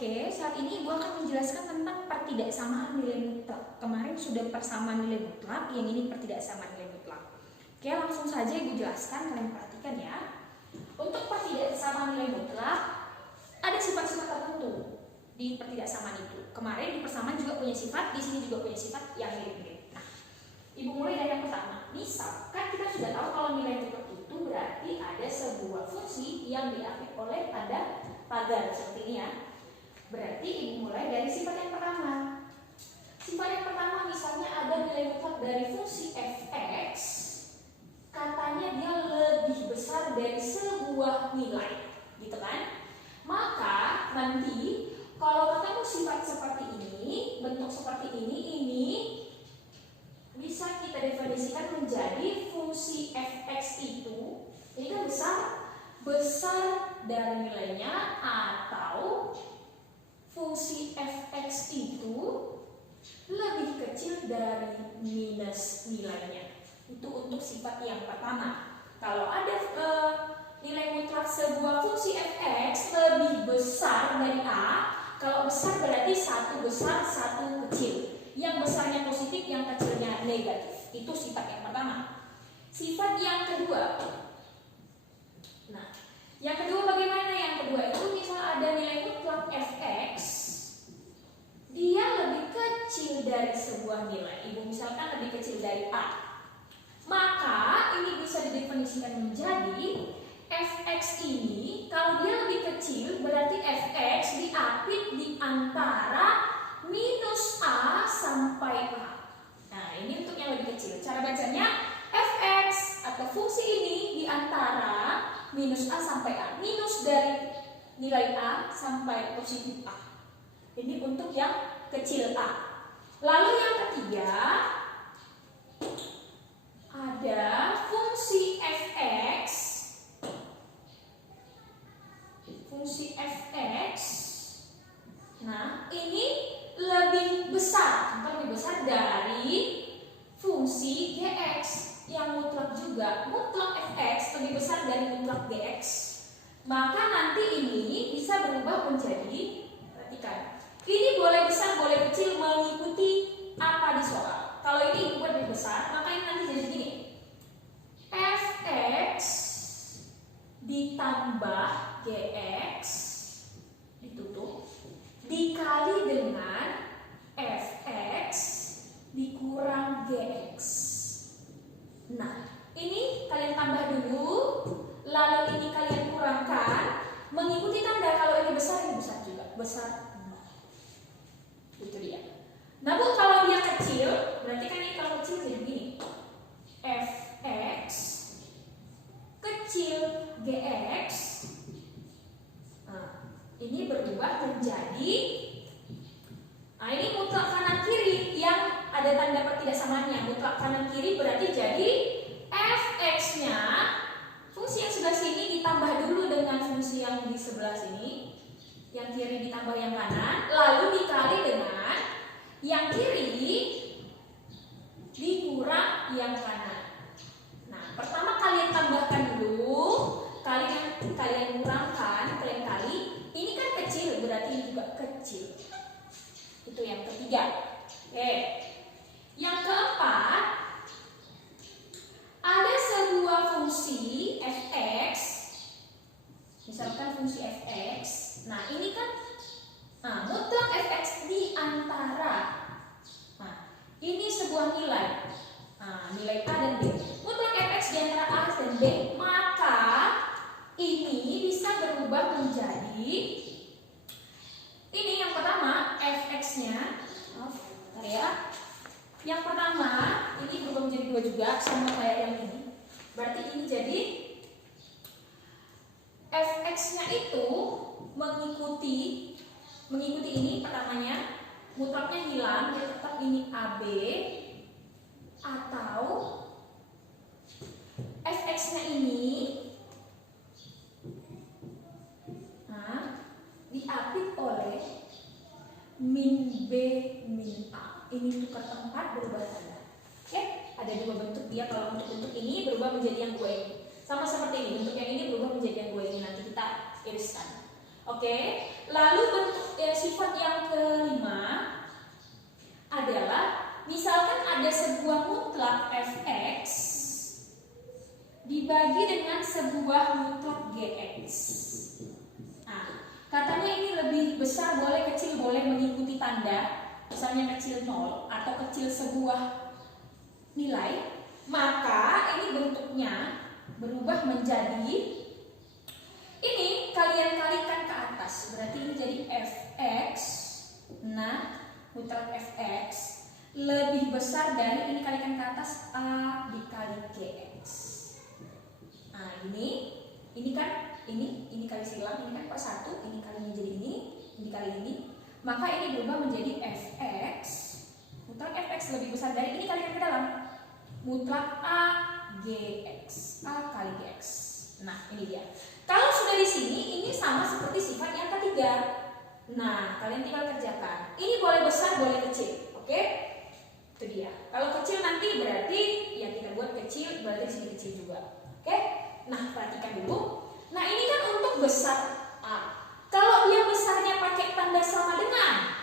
Oke, saat ini Ibu akan menjelaskan tentang pertidaksamaan nilai mutlak. Kemarin sudah persamaan nilai mutlak, yang ini pertidaksamaan nilai mutlak. Oke, langsung saja Ibu jelaskan, kalian perhatikan ya. Untuk pertidaksamaan nilai mutlak, ada sifat-sifat tertentu di pertidaksamaan itu. Kemarin di persamaan juga punya sifat, di sini juga punya sifat yang mirip-mirip. Nah, Ibu mulai dari yang pertama. Misal, kan kita sudah tahu kalau nilai mutlak itu berarti ada sebuah fungsi yang diapit oleh tanda pagar seperti ini ya. Berarti Ibu mulai dari sifat yang pertama. Sifat yang pertama misalnya ada nilai mutlak dari fungsi fx, katanya dia lebih besar dari sebuah nilai, gitu kan? Maka nanti kalau ketemu sifat seperti ini, bentuk seperti ini bisa kita definisikan menjadi fungsi fx itu, ini kan besar dari nilainya, atau fungsi fx itu lebih kecil dari minus nilainya. Itu untuk sifat yang pertama. Kalau ada nilai mutlak sebuah fungsi fx lebih besar dari a, kalau besar berarti satu besar satu kecil. Yang besarnya positif, yang kecilnya negatif. Itu sifat yang pertama. Sifat yang kedua. Nah, yang kedua bagaimana? Yang kedua itu misal ada nilai mutlak fx, dia lebih kecil dari sebuah nilai. Ibu misalkan lebih kecil dari a, maka ini bisa didefinisikan menjadi fx ini kalau dia lebih kecil berarti fx diapit di antara minus a sampai a. Nah, ini untuk yang lebih kecil. Cara bacanya fx atau fungsi ini di antara minus a sampai a, minus dari nilai a sampai positif a. Ini untuk yang kecil a. Lalu yang ketiga ada fungsi fx. Fungsi fx. Nah, ini lebih besar, lebih besar dari fungsi gx yang mutlak juga. Mutlak fx lebih besar dari mutlak gx. Maka nanti ini bisa berubah menjadi, perhatikan, ini boleh besar, boleh kecil mengikuti apa di soal. Kalau ini buat lebih besar, maka ini nanti jadi gini. Fx ditambah gx ditutup dikali dengan fx dikurang gx. Nah, ini kalian tambah dulu, lalu ini kalian kurangkan mengikuti tanda. Kalau ini besar juga, besar. Itu dia. Namun kalau dia kecil, berarti kan ini kalau kecil jadi begini. Fx kecil gx. Nah, ini berubah menjadi, nah ini mutlak kanan kiri yang ada tanda pertidaksamaannya. Mutlak kanan kiri berarti jadi fx-nya fungsi yang sebelah sini ditambah dulu dengan fungsi yang di sebelah sini. Yang kiri ditambah yang kanan, lalu dikali dengan yang kiri dikurang yang kanan. Nah, pertama kalian tambahkan dulu, kalian kurangkan, kalian kali. Ini kan kecil, berarti ini juga kecil. Itu yang ketiga. Oke. Yang keempat, ada sebuah fungsi fx. Misalkan fungsi fx. Nah, ini kan mutlak fx di antara. Nah, ini sebuah nilai. Nilai a dan b. Mutlak fx di antara a dan b. Maka ini bisa berubah menjadi, ini yang pertama fx-nya. Bentar ya. Yang pertama ini berubah menjadi 2 juga, sama kayak yang ini. Berarti ini jadi fx-nya itu mengikuti ini pertamanya, mutlaknya hilang, dia tetap ini AB, atau fx-nya ini diapit oleh min B min A. Ini tukar tempat, berubah tanda. Oke, ada 2 bentuk dia. Kalau untuk bentuk ini berubah menjadi yang 2 ini. Sama seperti ini, bentuk yang ini berubah menjadi yang 2 ini. Nanti kita iriskan. Oke, lalu bentuk sifat yang kelima adalah misalkan ada sebuah mutlak fx dibagi dengan sebuah mutlak gx. Nah, katanya ini lebih besar boleh kecil boleh mengikuti tanda, misalnya kecil 0 atau kecil sebuah nilai, maka ini bentuknya berubah menjadi ini kalian kalikan ke atas, berarti ini jadi fx. Nah, mutlak fx lebih besar dari ini kalikan ke atas a dikali gx. Nah, ini kan ini kali silang, ini kan per 1, ini kalinya jadi ini kali ini, maka ini berubah menjadi fx. Mutlak fx lebih besar dari ini kalikan ke dalam mutlak a gx, a kali gx. Nah, ini dia. Kalau sudah di sini, ini sama seperti sifat yang ketiga. Nah, kalian tinggal kerjakan. Ini boleh besar, boleh kecil. Oke? Itu dia. Kalau kecil nanti berarti ya kita buat kecil, berarti di sini kecil juga. Oke? Nah, perhatikan dulu. Nah, ini kan untuk besar a. Kalau dia besarnya pakai tanda sama dengan,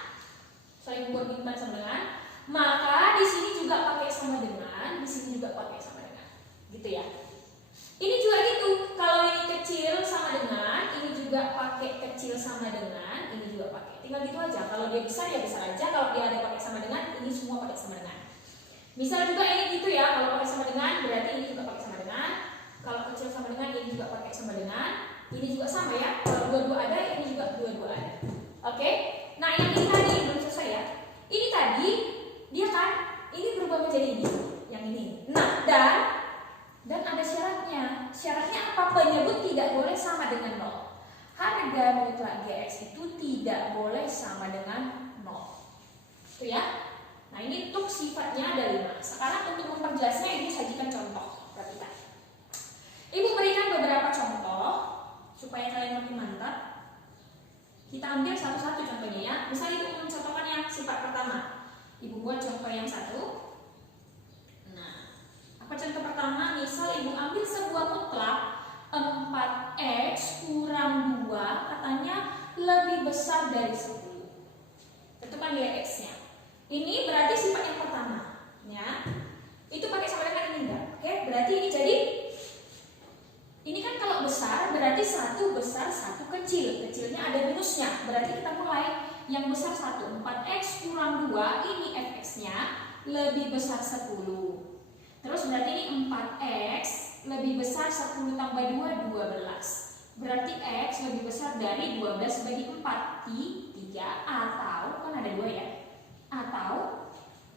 saya buat bintang sama dengan, maka di sini juga pakai sama dengan, di sini juga pakai sama dengan. Gitu ya. Ini juga gitu, kalau ini kecil sama dengan, ini juga pakai kecil sama dengan, ini juga pakai. Tinggal gitu aja, kalau dia besar ya besar aja, kalau dia ada pakai sama dengan, ini semua pakai sama dengan. Misal juga ini gitu ya, kalau pakai sama dengan, berarti ini juga pakai sama dengan. Kalau kecil sama dengan, ini juga pakai sama dengan. Ini juga sama ya, kalau dua-dua ada, ini juga dua-dua ada. Oke? Nah, yang ini tadi, belum selesai ya. Ini tadi, dia kan, ini berubah menjadi ini, yang ini. Nah, dan ada syaratnya. Syaratnya apa? Penyebut tidak boleh sama dengan 0. Harga mutlak gx itu tidak boleh sama dengan 0. Itu ya. Nah, ini untuk sifatnya ada 5. Sekarang untuk memperjelasnya Ibu sajikan contoh. Perhatikan. Ibu berikan beberapa contoh supaya kalian lebih mantap. Kita ambil satu-satu contohnya ya. Misalnya Ibu mencontohkan yang sifat pertama. Ibu buat contoh yang 1. Apa contoh pertama? Misal Ibu ambil sebuah mutlak 4x kurang 2 katanya lebih besar dari 10. Tentukan nilai x-nya. Ini berarti sifat yang pertama ya. Itu pakai sama dengan ini enggak? Oke, berarti ini jadi ini kan kalau besar berarti satu besar satu kecil. Kecilnya ada minusnya. Berarti kita mulai yang besar 1. 4x kurang 2 ini fx-nya lebih besar 10. Terus berarti ini 4x lebih besar 10 tambah 2, 12. Berarti x lebih besar dari 12 bagi 4, 3, atau, kan ada 2 ya, atau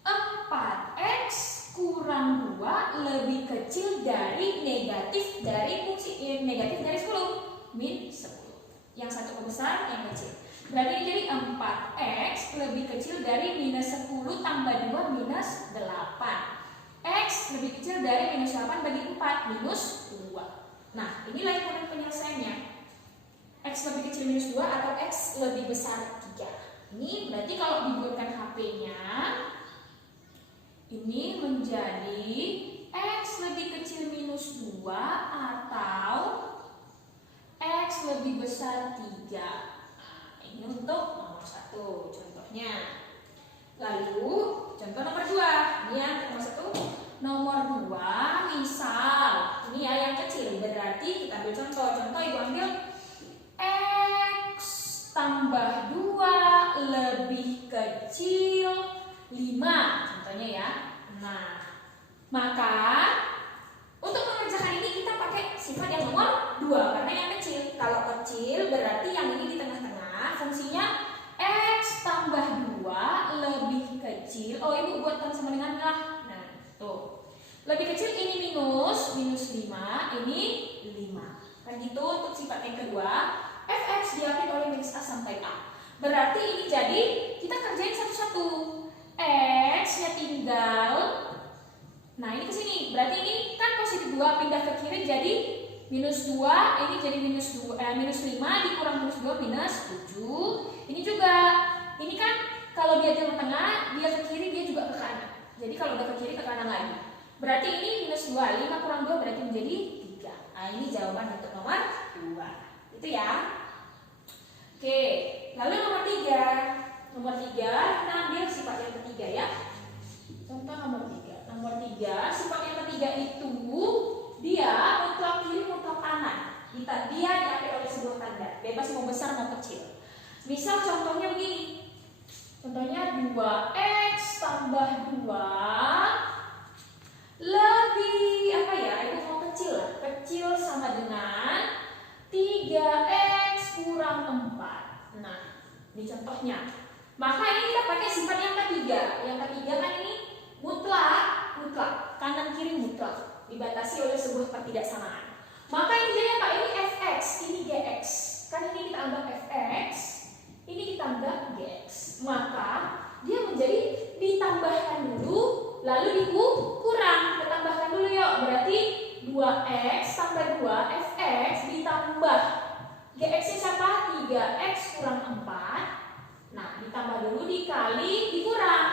4x kurang 2 lebih kecil dari negatif dari fungsi negatif dari 10, min 10. Yang satu besar, yang kecil. Berarti ini jadi 4x lebih kecil dari minus 10 tambah 2 minus 8. X lebih kecil dari minus 8 bagi 4, minus 2. Nah, inilah yang penyelesaiannya. X lebih kecil minus 2 atau X lebih besar 3. Ini berarti kalau dibuatkan HP-nya, ini menjadi X lebih kecil minus 2 atau X lebih besar 3. Nah, ini untuk nomor 1 contohnya. Lalu contoh nomor 2. Ini yang nomor 1. Nomor 2 misal ini ya yang kecil, berarti kita ambil contoh. Contoh Ibu ambil X tambah 2 lebih kecil 5 contohnya ya. Nah, maka untuk mengerjakan ini kita pakai sifat yang nomor 2 karena yang kecil. Kalau kecil berarti yang ini di tengah-tengah, fungsinya X tambah 2 lebih kecil. Oh, Ibu buatkan sama dengan lah. Nah, tuh. Lebih kecil ini minus 5, ini 5. Kan gitu untuk sifat yang kedua. Fx diambil oleh minus A sampai A. Berarti ini jadi kita kerjain satu-satu. X-nya tinggal. Nah, ini ke sini. Berarti ini kan positif 2 pindah ke kiri jadi minus 2, ini jadi minus 5 dikurang minus 2 minus 7. Ini juga, ini kan kalau dia di tengah, dia ke kiri, dia juga ke kanan. Jadi kalau udah ke kiri, ke kanan lagi. Berarti ini minus 2, 5 kurang 2 berarti menjadi 3. Nah, ini jawaban untuk nomor 2. Itu ya. Oke, lalu nomor 3. Nomor 3 kita ambil sifat yang ketiga ya. Contoh nomor 3. Nomor 3, sifat yang ketiga itu dia mutlak kiri mutlak kanan. Dia diambil oleh sebuah tanda, bebas mau besar mau kecil. Misal contohnya begini. Contohnya 2x tambah 2 lebih apa ya? Itu mau kecil lah. Kecil sama dengan 3x kurang 4. Nah, ini contohnya. Maka ini kita pakai sifat yang ketiga. Yang ketiga kan ini mutlak, kanan kiri mutlak, dibatasi oleh sebuah ketidaksamaan. Maka ini jadi apa? Ini fx, ini gx. Kan ini kita anggap fx, ini kita anggap gx. Maka dia menjadi ditambahkan dulu, lalu dikurang. Kita tambahkan dulu yuk. Berarti 2x tambah 2 fx ditambah gx-nya siapa? 3x kurang 4. Nah, ditambah dulu dikali dikurang.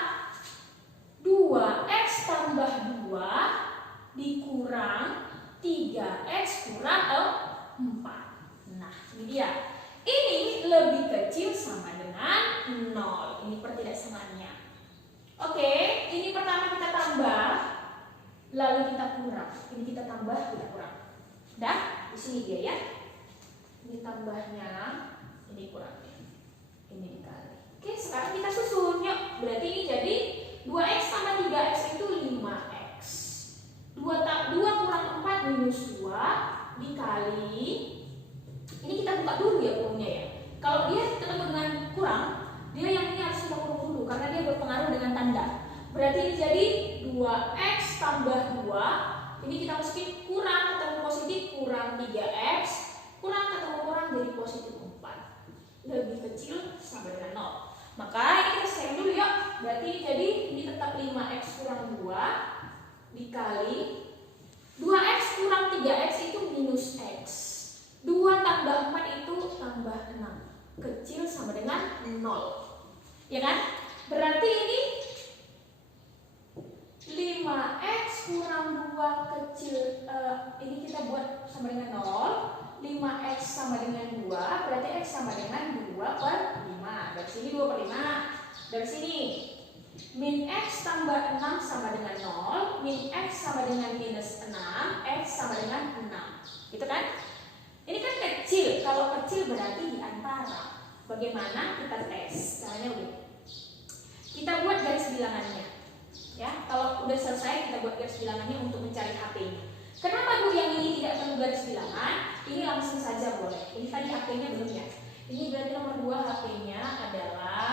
2x tambah 2 dikurang 3x kurang 4. Nah, ini dia. Ini lebih kecil sama dengan 0. Ini pertidaksamaannya. Oke, ini pertama kita tambah, lalu kita kurang. Ini kita tambah, kita kurang. Dah, di sini dia ya. Ini tambahnya, ini kurangnya. Ini dikali. Oke, sekarang kita susun. Yuk, berarti ini jadi 2x tambah 3x itu 5x. 2 kurang 4 minus 2 dikali. Ini kita buka dulu ya kurungnya ya. Kalau dia ketemu dengan kurang, dia yang ini harus kita kurung dulu karena dia berpengaruh dengan tanda. Berarti ini jadi 2x tambah 2. Ini kita masukin kurang ketemu positif kurang 3x. Kurang ketemu kurang jadi positif 4. Lebih kecil sama dengan 0. Maka ini kita selesaikan dulu ya. Berarti jadi ini tetap 5x kurang 2 dikali 2x kurang 3x itu minus x. 2 tambah 4 itu tambah 6. Kecil sama dengan 0. Ya kan? Berarti ini 5x kurang 2 kecil, ini kita buat sama dengan 0. 5x sama dengan 2, berarti x sama dengan 2 per 5. Dari sini 2 per 5. Dari sini min x tambah 6 sama dengan 0. Min x sama dengan minus 6. X sama dengan 6. Gitu kan? Ini kan kecil. Kalau kecil berarti di antara. Bagaimana kita tes? Caranya begini. Kita buat garis bilangannya. Ya, kalau udah selesai kita buat garis bilangannya untuk mencari HP-nya. Kenapa Bu yang ini tidak perlu garis bilangan? Ini langsung saja boleh. Ini tadi HP-nya belum ya. Ini berarti nomor 2 HP-nya adalah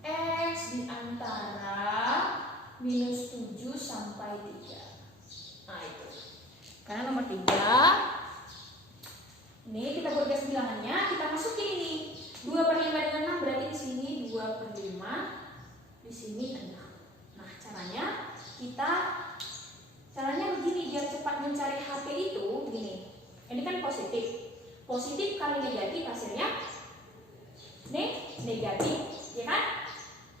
X di antara minus 7 sampai 3. Nah itu. Karena nomor 3. Ini kita buat garis bilangannya. Kita masukin ini. 2 per 5 dengan 6 berarti di sini 2 per 5. Di sini 6. Nah caranya begini biar cepat mencari HP itu begini. Ini kan positif. Positif kali negatif hasilnya negatif, ya kan?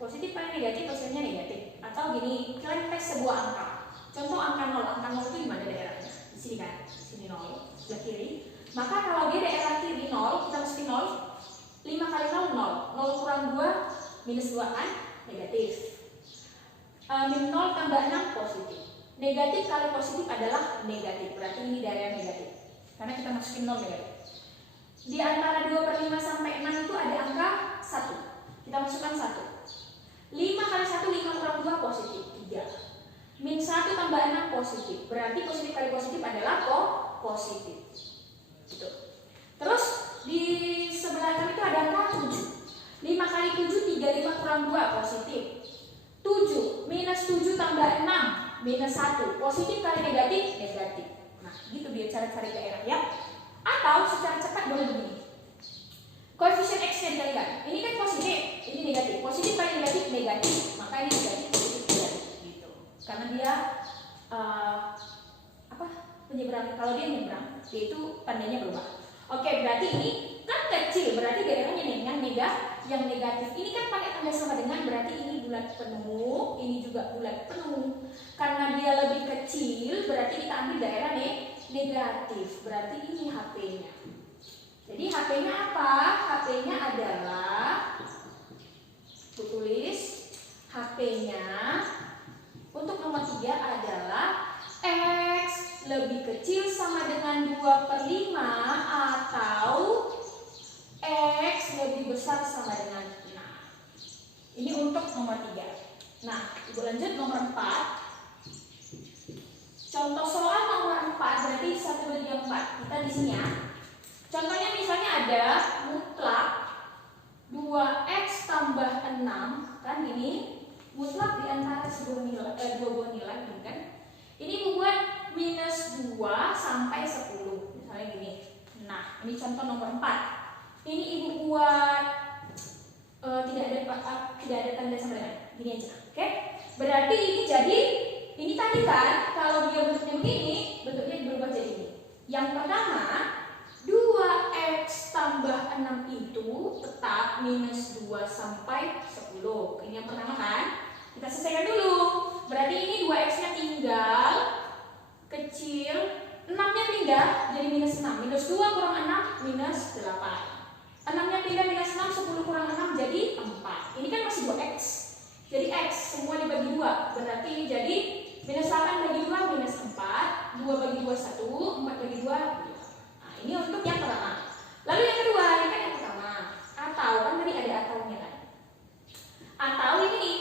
Positif kali negatif hasilnya negatif. Atau gini, kalian tes sebuah angka. Contoh angka 0. Angka 0 itu di mana daerahnya? Di sini kan? Di sini 0, sebelah kiri. Maka kalau dia daerah kiri 0, kita mesti 0. 5 kali 0, 0. 0 kurang 2, minus 2 kan? Negatif. Min 0 tambah 6, positif. Negatif kali positif adalah negatif. Berarti ini daerah negatif. Karena kita masukin 0 negatif. Di antara 2 per 5 sampai 6 itu ada angka 1. Kita masukkan 1. 5 kali 1, 5 kurang 2, positif. 3. Min 1 tambah 6, positif. Berarti positif kali positif adalah positif. Gitu. Terus di sebelah kanan itu ada angka 7. 5 kali 7, 3, 5 kurang 2, positif. 7. Minus 7 tambah 6, minus 1. Positif kali negatif, negatif. Nah, gitu dia cara cari daerah ya. Atau secara cepat boleh begini. Koefisien X-nya dikalikan. Ini kan positif, ini negatif. Positif kali negatif, negatif. Maka ini negatif, positif, negatif. Gitu. Karena dia penyeberang. Kalau dia menyeberang, dia itu tandanya berubah. Oke, berarti ini kan kecil, berarti daerahnya yang negatif. Ini kan pakai tanda sama dengan, berarti ini bulat penuh, ini juga bulat penuh. Karena dia lebih kecil, berarti kita ambil daerah negatif. Berarti ini HP-nya. Jadi HP-nya apa? HP-nya adalah, aku tulis, HP-nya untuk nomor 3 adalah X lebih kecil sama dengan 2/5 atau X lebih besar sama dengan 6. Ini untuk nomor 3. Nah, Ibu lanjut nomor 4. Contoh soal nomor 4 berarti 1, 2, 3, 4. Kita di sini ya. Contohnya misalnya ada mutlak 2x tambah 6, kan ini mutlak di antara dua buah nilai kan. Ini membuat minus 2 sampai 10. Misalnya gini. Nah, ini contoh nomor 4. Ini Ibu buat tidak ada tanda sama dengan gini aja. Oke? Berarti ini jadi ini tadi kan kalau dia bentuknya begini, bentuknya berubah jadi ini. Yang pertama 2x tambah 6 itu tetap minus 2 sampai 10. Ini yang pertama kan. Kita selesaikan dulu. Berarti ini 2x-nya tinggal kecil, 6-nya pindah jadi minus 6. Minus 2 kurang 6 minus 8. 6-nya pindah minus 6, 10 kurang 6 jadi 4. Ini kan masih 2x. Jadi x semua dibagi 2. Berarti jadi minus 8 bagi 2 minus 4. 2 bagi 2 1, 4 bagi 2 2. Nah, ini untuk yang pertama. Lalu yang kedua, ini kan yang pertama. Atau kan tadi ada ataunya kan. Atau ini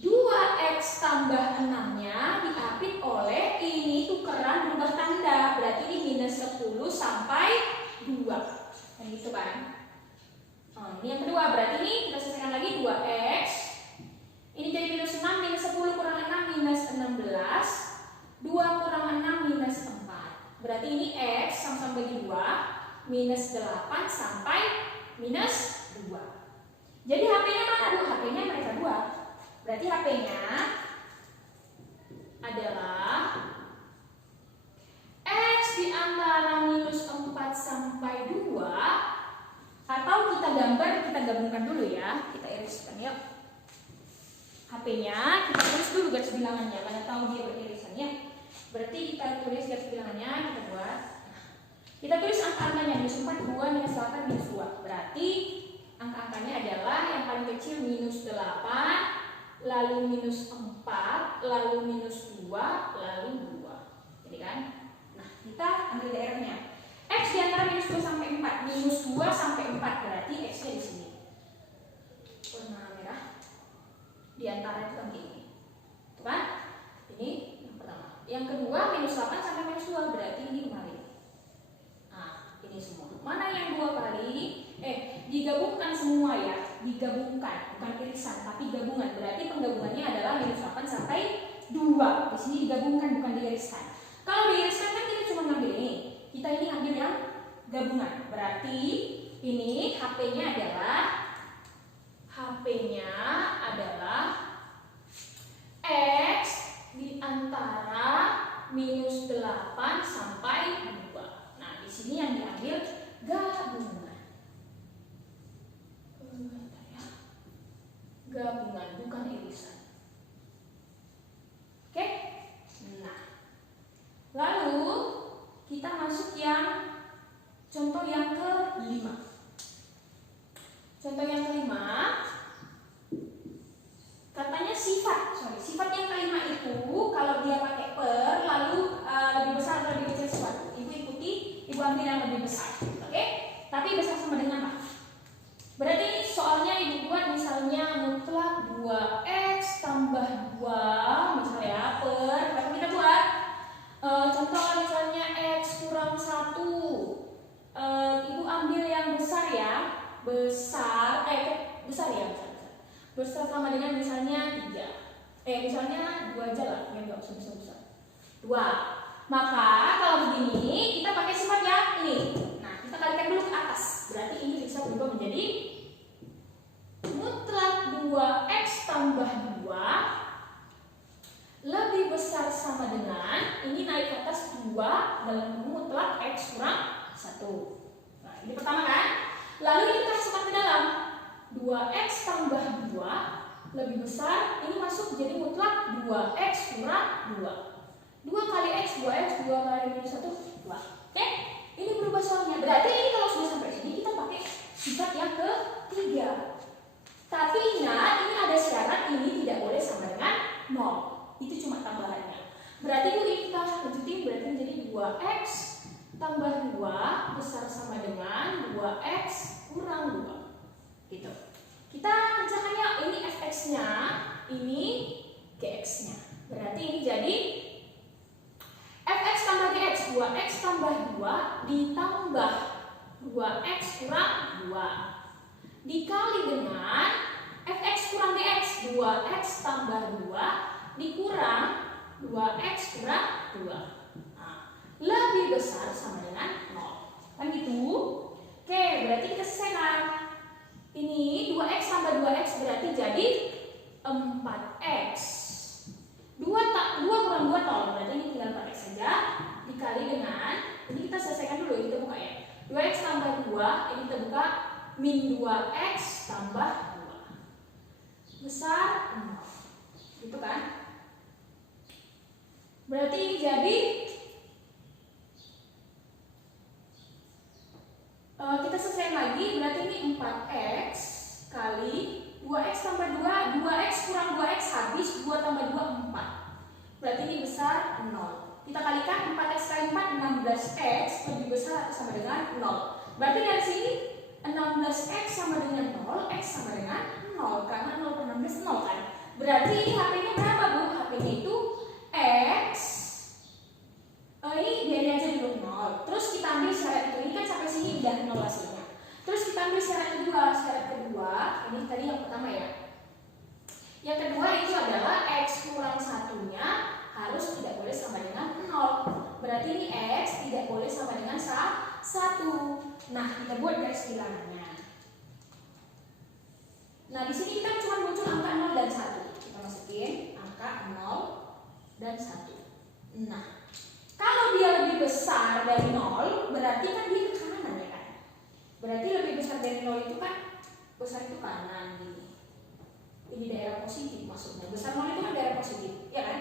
2x tambah 6-nya diapit oleh ini tukeran berubah tanda. Berarti ini minus 10 sampai 2. Kan gitu kan. Ini yang kedua. Berarti ini kita selesaikan lagi 2x. Ini jadi minus 6, minus 10 kurang 6 minus 16. 2 kurang 6 minus 4. Berarti ini x sama-sama bagi 2. Minus 8 sampai minus 2. Jadi HP-nya mana? HP-nya mereka 2. Berarti HP-nya adalah X di antara minus 4 sampai 2. Atau kita gambar, kita gabungkan dulu ya. Kita iriskan yuk. HP-nya kita tulis dulu garis bilangannya. Mana tahu dia beririsannya. Berarti kita tulis garis bilangannya, kita buat. Kita tulis angka-angkanya, minus 4, 2, minus 8, minus 2. Berarti angka-angkanya adalah yang paling kecil minus 8, lalu minus 4, lalu minus 2, lalu 2. Jadi kan? Nah, kita ambil daerahnya. X di antara minus 2 sampai 4. Minus 2 sampai 4 berarti X-nya di sini. Warna merah. Di antara itu kan ini. Tuh kan? Ini yang pertama. Yang kedua minus 8 sampai minus 2 berarti ini kemarin. Nah, ini semua. Mana yang 2 kali? Digabungkan semua ya. Digabungkan, bukan irisan tapi gabungan. Berarti penggabungannya adalah minus 8 sampai 2. Di sini digabungkan bukan diiriskan. Kalau diiriskan kan kita cuma ngambil ini. Kita ini ambil yang gabungan. Berarti ini HP-nya adalah X di antara minus 8 sampai 2. Nah, di sini yang diambil gabungan. Gabungan bukan irisan. Oke? Nah. Lalu kita masuk yang contoh yang kelima. Contoh yang kelima katanya sifat yang kelima itu kalau dia pakai per lalu lebih besar atau lebih kecil sesuatu. Ibu ambil yang lebih besar. Oke? Tapi besar sama dengan apa? Berarti ini soalnya ibu buat misalnya mutlak 2x tambah 2 misalnya per apa kita buat contoh misalnya x kurang 1. Ibu ambil yang besar ya. Besar ya. Besar sama dengan misalnya 3. Misalnya 2 aja lah, yang enggak usah besar. 2. Maka kalau begini kita pakai sifat yang ini. Nah, kita kalikan dulu ke atas. Berarti ini bisa berubah menjadi mutlak 2x tambah 2 lebih besar sama dengan ini naik ke atas 2 dalam mutlak x kurang 1. Nah, ini pertama kan. Lalu ini kita masukkan ke dalam 2x tambah 2 lebih besar. Ini masuk jadi mutlak 2x kurang 2. 2 kali x, 2x, 2 kali minus 1, 2. Oke? ini berubah soalnya. Berarti ini kalau sudah sampai sini kita pakai sifat yang ketiga. Tapi ingat, ini ada syarat, ini tidak boleh sama dengan 0. Itu cuma tambahannya. Berarti Bu, ini kita lanjutin, berarti menjadi 2x tambah 2 besar sama dengan 2x kurang 2. Gitu. Kita kerjakannya, ini fx-nya, ini gx-nya. Berarti ini jadi fx tambah gx, 2x tambah 2 ditambah 2x kurang 2 dikali dengan fx kurang gx, 2x tambah 2 dikurang 2x kurang 2. Nah, lebih besar sama dengan 0. Kan gitu? Oke, berarti kita selesaikan. Ini 2x tambah 2x berarti jadi 4x. 2 kurang 2 0, berarti ini tinggal 4x saja dikali dengan, ini kita selesaikan dulu, kita buka ya. 2x tambah 2, ini kita buka, min 2x tambah 2 besar 0. Gitu kan? Berarti ini jadi kita selesaikan lagi, berarti ini 4x kali 2x tambah 2, 2x kurang 2x habis, 2 tambah 2 4. Berarti ini besar 0. Kita kalikan 4x kali 4 16x lebih besar atau sama dengan 0. Berarti dari sini 16x sama dengan 0, x sama dengan 0 karena 0 per 16 0 kan. Berarti ini HP-nya berapa Bu? HP-nya itu x. Ini biarin aja dulu 0. Terus kita ambil syarat itu. Ini kan sampai sini udah 0 hasilnya. Terus kita ambil syarat kedua. Syarat kedua, ini tadi yang pertama ya. Yang kedua itu adalah x kurang satunya harus tidak boleh sama dengan 0. Berarti ini x tidak boleh sama dengan 1. Nah, kita buat garis bilangannya. Nah, di sini kita cuma muncul angka 0 dan 1. Kita masukin angka 0 dan 1. Nah, kalau dia lebih besar dari 0, berarti kan dia ke kanan ya kan? Berarti lebih besar dari 0 itu kan, besar itu kanan gini. Ini daerah positif maksudnya. Besar 0 itu kan daerah positif, ya kan?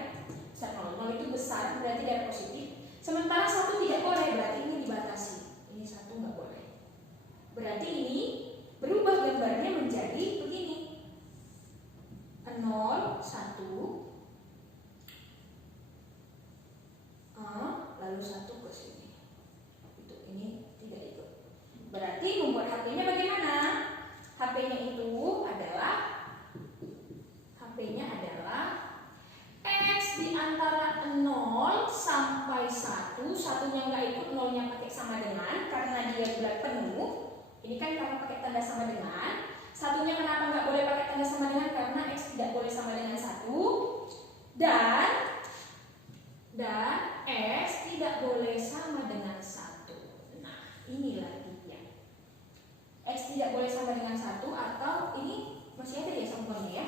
Besar 0 itu besar, berarti daerah positif. Sementara 1 tidak boleh, berarti ini dibatasi. Ini 1 nggak boleh. Berarti ini berubah gambarnya menjadi begini. 0, 1, lalu 1 ke sini. Itu ini tidak ikut. Berarti membuat HP-nya bagaimana? HP-nya itu adalah x di antara 0 sampai 1. Satunya nggak ikut, 0-nya pakai sama dengan karena dia bulat penuh. Ini kan karena pakai tanda sama dengan. Satunya kenapa nggak boleh pakai tanda sama dengan? Karena x tidak boleh sama dengan 1 dan x tidak boleh sama dengan 1. Nah, inilah dia. X tidak boleh sama dengan 1 atau ini masih ada ya sampulnya ya.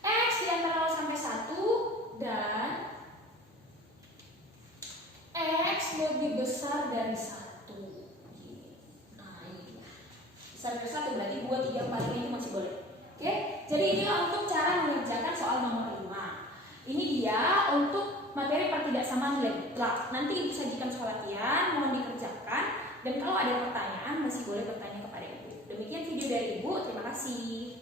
X di antara 0 sampai 1 dan x lebih besar dari 1. Nah, ini dia. Besar dari 1 berarti 2, 3, 4 ini masih boleh. Oke? Jadi inilah untuk cara mengerjakan soal nomor 5. Ini dia untuk materi pertidaksamaan nilai mutlak. Nanti Ibu sajikan soal latihan, mohon dikerjakan. Dan kalau ada pertanyaan masih boleh bertanya kepada Ibu. Demikian video dari Ibu, terima kasih.